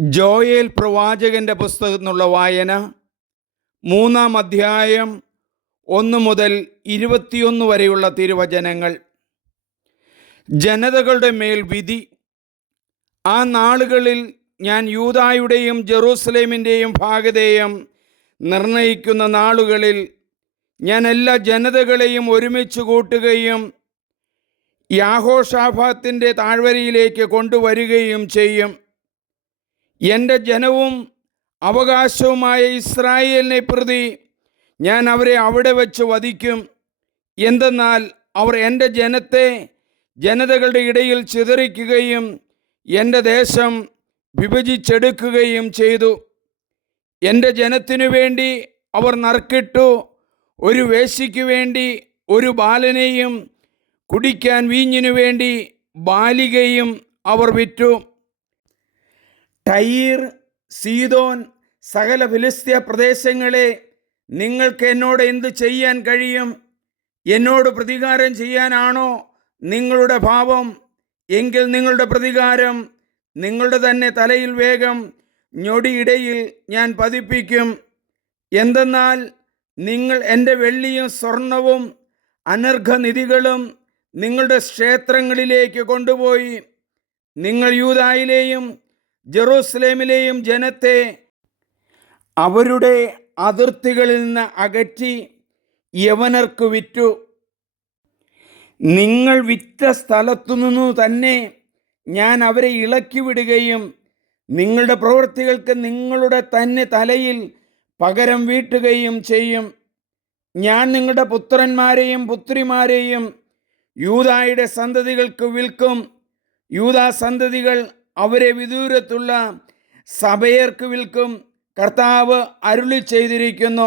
Joel പ്രവാചകന്റെ പുസ്തകത്തിൽ നിന്നുള്ള വായന 3-ാം അധ്യായം 1 മുതൽ 21 വരെയുള്ള തിരുവചനങ്ങൾ. ജനതകളുടെ മേൽ വിധി. ആ നാളുകളിൽ ഞാൻ യൂദായുടെയും ജെറൂസലേമിൻ്റെയും ഭാഗധേയം നിർണയിക്കുന്ന നാളുകളിൽ ഞാൻ എല്ലാ ജനതകളെയും ഒരുമിച്ച് കൂട്ടുകയും യഹോശാഫാത്തിൻ്റെ താഴ്വരയിലേക്ക് കൊണ്ടുവരികയും ചെയ്യും. എൻ്റെ ജനവും അവകാശവുമായ ഇസ്രായേലിനെ പ്രതി ഞാൻ അവരെ അവിടെ വച്ച് വധിക്കും. എന്തെന്നാൽ അവർ എൻ്റെ ജനത്തെ ജനതകളുടെ ഇടയിൽ ചിതറിക്കുകയും എൻ്റെ ദേശം വിഭജിച്ചെടുക്കുകയും ചെയ്തു. എൻ്റെ ജനത്തിനു വേണ്ടി അവർ നറുക്കിട്ടു. ഒരു വേശ്യയ്ക്ക് വേണ്ടി ഒരു ബാലനെയും കുടിക്കാൻ വീഞ്ഞിനു വേണ്ടി ബാലികയും അവർ വിറ്റു. ടയീർ, സീദോൻ, സകല ഫിലിസ്ത്യ പ്രദേശങ്ങളെ, നിങ്ങൾക്ക് എന്നോട് എന്ത് ചെയ്യാൻ കഴിയും? എന്നോട് പ്രതികാരം ചെയ്യാനാണോ നിങ്ങളുടെ ഭാവം? എങ്കിൽ നിങ്ങളുടെ പ്രതികാരം നിങ്ങളുടെ തന്നെ തലയിൽ വേഗം ഞൊടിയിടയിൽ ഞാൻ പതിപ്പിക്കും. എന്തെന്നാൽ നിങ്ങൾ എൻ്റെ വെള്ളിയും സ്വർണവും അനർഘനിധികളും നിങ്ങളുടെ ക്ഷേത്രങ്ങളിലേക്ക് കൊണ്ടുപോയി നിങ്ങൾ യൂദായിലെയും ജെറൂസലേമിലെയും ജനത്തെ അവരുടെ അതിർത്തികളിൽ നിന്ന് അകറ്റി യവനർക്ക് വിറ്റു. നിങ്ങൾ വിറ്റ സ്ഥലത്തുനിന്നു തന്നെ ഞാൻ അവരെ ഇളക്കി വിടുകയും നിങ്ങളുടെ പ്രവൃത്തികൾക്ക് നിങ്ങളുടെ തന്നെ തലയിൽ പകരം വീട്ടുകയും ചെയ്യും. ഞാൻ നിങ്ങളുടെ പുത്രന്മാരെയും പുത്രിമാരെയും യൂദായുടെ സന്തതികൾക്ക് വിൽക്കും. യൂദാ സന്തതികൾ അവരെ വിദൂരത്തുള്ള സഭയർക്ക് വിൽക്കും. കർത്താവ് അരുളി ചെയ്തിരിക്കുന്നു.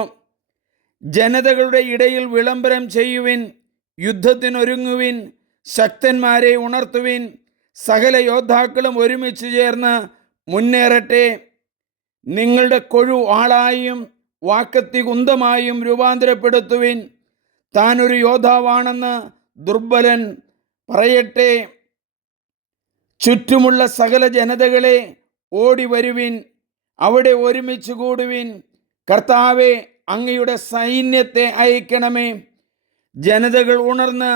ജനതകളുടെ ഇടയിൽ വിളംബരം ചെയ്യുവിൻ, യുദ്ധത്തിനൊരുങ്ങുവിൻ, ശക്തന്മാരെ ഉണർത്തുവിൻ, സകല യോദ്ധാക്കളും ഒരുമിച്ച് ചേർന്ന് മുന്നേറട്ടെ. നിങ്ങളുടെ കൊഴു ആളായും വാക്കത്തി കുന്തമായും രൂപാന്തരപ്പെടുത്തുവിൻ. താനൊരു യോദ്ധാവാണെന്ന് ദുർബലൻ പറയട്ടെ. ചുറ്റുമുള്ള സകല ജനതകളെ ഓടി വരുവിൻ, അവിടെ ഒരുമിച്ച് കൂടുവിൻ. കർത്താവേ, അങ്ങയുടെ സൈന്യത്തെ അയക്കണമേ. ജനതകൾ ഉണർന്ന്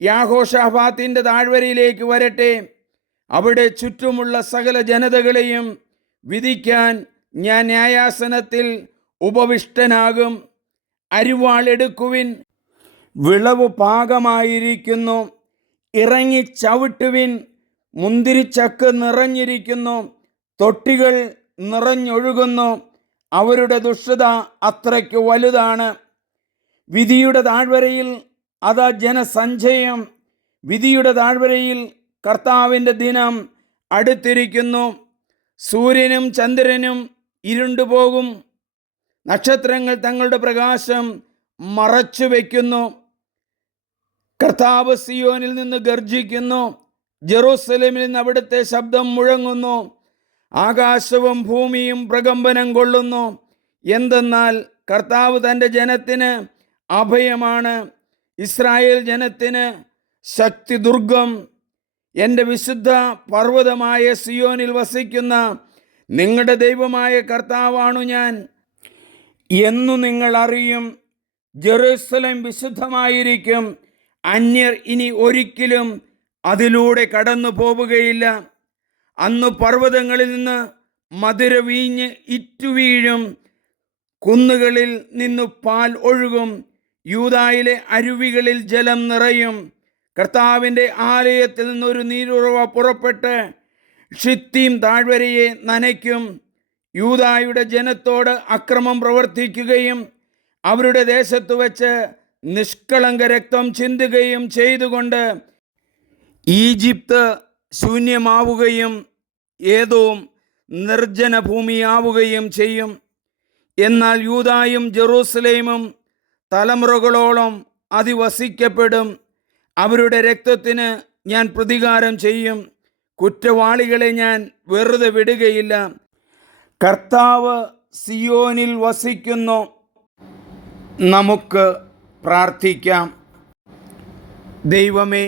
യഹോശാഫാത്തിൻ്റെ താഴ്വരയിലേക്ക് വരട്ടെ. അവിടെ ചുറ്റുമുള്ള സകല ജനതകളെയും വിധിക്കാൻ ഞാൻ ന്യായാസനത്തിൽ ഉപവിഷ്ടനാകും. അരിവാൾ എടുക്കുവിൻ, വിളവ് പാകമായിരിക്കുന്നു. ഇറങ്ങി ചവിട്ടുവിൻ, മുന്തിരിച്ചക്ക് നിറഞ്ഞിരിക്കുന്നു, തൊട്ടികൾ നിറഞ്ഞൊഴുകുന്നു. അവരുടെ ദുഷ്ടത അത്രയ്ക്ക് വലുതാണ്. വിധിയുടെ താഴ്വരയിൽ അതാ ജനസഞ്ചയം. വിധിയുടെ താഴ്വരയിൽ കർത്താവിൻ്റെ ദിനം അടുത്തിരിക്കുന്നു. സൂര്യനും ചന്ദ്രനും ഇരുണ്ടുപോകും, നക്ഷത്രങ്ങൾ തങ്ങളുടെ പ്രകാശം മറച്ചു വയ്ക്കുന്നു. കർത്താവ് സിയോനിൽ നിന്ന് ഗർജിക്കുന്നു, ജെറൂസലേമിൽ നിന്ന് അവിടുത്തെ ശബ്ദം മുഴങ്ങുന്നു. ആകാശവും ഭൂമിയും പ്രകമ്പനം കൊള്ളുന്നു. എന്തെന്നാൽ കർത്താവ് തൻ്റെ ജനത്തിന് അഭയമാണ്, ഇസ്രായേൽ ജനത്തിന് ശക്തിദുർഗം. എൻ്റെ വിശുദ്ധ പർവ്വതമായ സിയോനിൽ വസിക്കുന്ന നിങ്ങളുടെ ദൈവമായ കർത്താവാണു ഞാൻ എന്നു നിങ്ങൾ അറിയും. ജെറൂസലേം വിശുദ്ധമായിരിക്കും. അന്യർ ഇനി ഒരിക്കലും അതിലൂടെ കടന്നു പോവുകയില്ല. അന്ന് പർവ്വതങ്ങളിൽ നിന്ന് മധുര വീഞ്ഞ് ഇറ്റുവീഴും, കുന്നുകളിൽ നിന്ന് പാൽ ഒഴുകും, യൂദായിലെ അരുവികളിൽ ജലം നിറയും. കർത്താവിൻ്റെ ആലയത്തിൽ നിന്നൊരു നീരുറവ പുറപ്പെട്ട് ഷിത്തീം താഴ്വരയെ നനയ്ക്കും. യൂദായുടെ ജനത്തോട് അക്രമം പ്രവർത്തിക്കുകയും അവരുടെ ദേശത്ത് വെച്ച് നിഷ്കളങ്ക രക്തം ചിന്തുകയും ചെയ്തുകൊണ്ട് ഈജിപ്ത് ശൂന്യമാവുകയും ഏദോം നിർജ്ജന ഭൂമിയാവുകയും ചെയ്യും. എന്നാൽ യൂദായും ജെറൂസലേമും തലമുറകളോളം അധിവസിക്കപ്പെടും. അവരുടെ രക്തത്തിന് ഞാൻ പ്രതികാരം ചെയ്യും. കുറ്റവാളികളെ ഞാൻ വെറുതെ വിടുകയില്ല. കർത്താവ് സിയോനിൽ വസിക്കുന്നു. നമുക്ക് പ്രാർത്ഥിക്കാം. ദൈവമേ,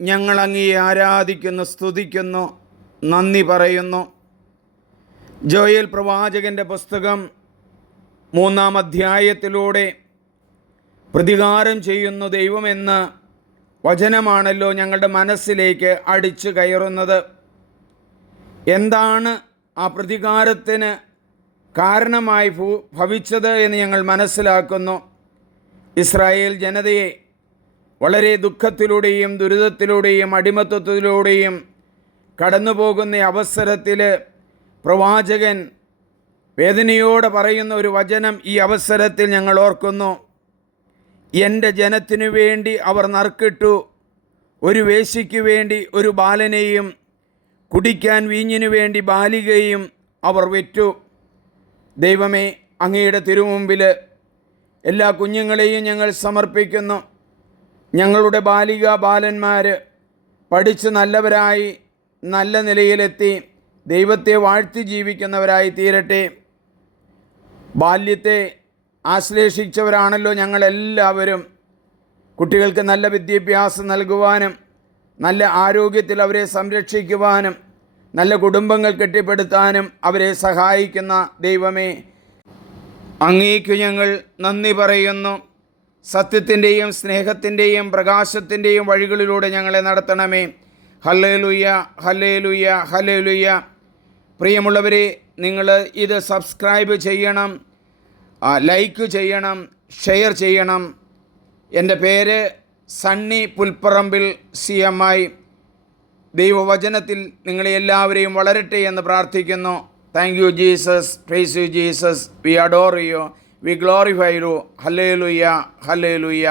ഞങ്ങൾ അങ്ങയെ ആരാധിക്കുന്നു, സ്തുതിക്കുന്നു, നന്ദി പറയുന്നു. ജോയേൽ പ്രവാചകൻ്റെ പുസ്തകം 3-ാം അധ്യായത്തിലൂടെ പ്രതികാരം ചെയ്യുന്ന ദൈവമെന്ന വചനമാണല്ലോ ഞങ്ങളുടെ മനസ്സിലേക്ക് അടിച്ചു കയറുന്നത്. എന്താണ് ആ പ്രതികാരത്തിന് കാരണമായി ഭവിച്ചത് എന്ന് ഞങ്ങൾ മനസ്സിലാക്കുന്നു. ഇസ്രായേൽ ജനതയെ വളരെ ദുഃഖത്തിലൂടെയും ദുരിതത്തിലൂടെയും അടിമത്തത്തിലൂടെയും കടന്നു പോകുന്ന അവസരത്തിൽ പ്രവാചകൻ വേദനയോടെ പറയുന്ന ഒരു വചനം ഈ അവസരത്തിൽ ഞങ്ങൾ ഓർക്കുന്നു. എൻ്റെ ജനത്തിനു വേണ്ടി അവർ നറുക്കിട്ടു, ഒരു വേശ്യയ്ക്ക് വേണ്ടി ഒരു ബാലനെയും കുടിക്കാൻ വീഞ്ഞിനു വേണ്ടി ബാലികയും അവർ വിറ്റു. ദൈവമേ, അങ്ങയുടെ തിരുമുമ്പിൽ എല്ലാ കുഞ്ഞുങ്ങളെയും ഞങ്ങൾ സമർപ്പിക്കുന്നു. ഞങ്ങളുടെ ബാലിക ബാലന്മാർ പഠിച്ച് നല്ലവരായി നല്ല നിലയിലെത്തി ദൈവത്തെ വാഴ്ത്തി ജീവിക്കുന്നവരായി തീരട്ടെ. ബാല്യത്തെ ആശ്ലേഷിച്ചവരാണല്ലോ ഞങ്ങളെല്ലാവരും. കുട്ടികൾക്ക് നല്ല വിദ്യാഭ്യാസം നൽകുവാനും നല്ല ആരോഗ്യത്തിൽ അവരെ സംരക്ഷിക്കുവാനും നല്ല കുടുംബങ്ങൾ കെട്ടിപ്പടുത്താനും അവരെ സഹായിക്കുന്ന ദൈവമേ, അങ്ങേക്ക് ഞങ്ങൾ നന്ദി പറയുന്നു. സത്യത്തിൻ്റെയും സ്നേഹത്തിൻ്റെയും പ്രകാശത്തിൻ്റെയും വഴികളിലൂടെ ഞങ്ങളെ നടത്തണമേ. Hallelujah, hallelujah, hallelujah. പ്രിയമുള്ളവരെ, നിങ്ങൾ ഇത് സബ്സ്ക്രൈബ് ചെയ്യണം, ലൈക്ക് ചെയ്യണം, ഷെയർ ചെയ്യണം. എൻ്റെ പേര് സണ്ണി പുൽപ്പറമ്പിൽ CMI. ദൈവവചനത്തിൽ നിങ്ങളെ എല്ലാവരെയും വളരട്ടെ എന്ന് പ്രാർത്ഥിക്കുന്നു. Thank you Jesus, praise you Jesus, we adore you, we glorify you. Hallelujah, hallelujah.